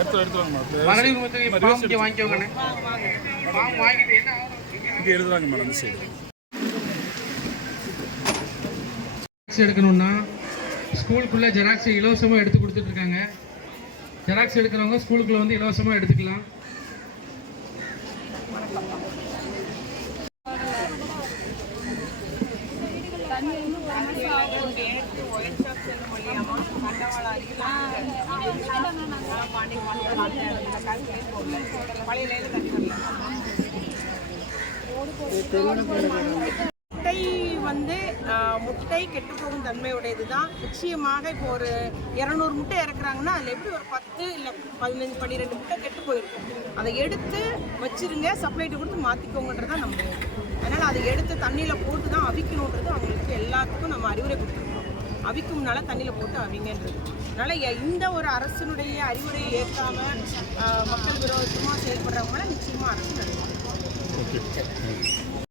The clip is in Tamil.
எடுத்து மேடம். ஃபார்ம் இங்கே வாங்கிக்கோங்கண்ணே. ஃபார்ம் வாங்கிட்டு என்ன? இங்கே எழுதுறாங்க மேடம் ஜெராக்ஸ் எடுக்கணும்னா ஸ்கூலுக்குள்ளே ஜெராக்ஸ் இலவசமாக எடுத்து கொடுத்துட்ருக்காங்க ஜெராக்ஸ் எடுக்கிறவங்க ஸ்கூலுக்குள்ளே வந்து இலவசமாக எடுத்துக்கலாம். முட்டை வந்து முட்டை முட்டை கெட்டுப்போகும் தன்மையுடையது தான் நிச்சயமாக இப்போ ஒரு இரநூறு முட்டை இறக்குறாங்கன்னா அதில் எப்படி ஒரு பத்து இல்லை பதினஞ்சு பன்னிரெண்டு முட்டை கெட்டு போயிருக்கும். அதை எடுத்து வச்சிருங்க சப்ளைட்டு கொடுத்து மாற்றிக்கோங்கன்றதான் நம்ம அதனால் அதை எடுத்து தண்ணியில் போட்டு தான் அவிக்கணுன்றது அவங்களுக்கு எல்லாத்துக்கும் நம்ம அறிவுரை கொடுத்துருக்கோம் அவிக்கும்னால தண்ணியில் போட்டு அவிங்கன்றது. அதனால் எ- இந்த ஒரு அரசினுடைய அறிவுரையை ஏற்காம மக்கள் விரோதமாக செயல்படுறவங்கள நிச்சயமாக அரசு நடக்கும்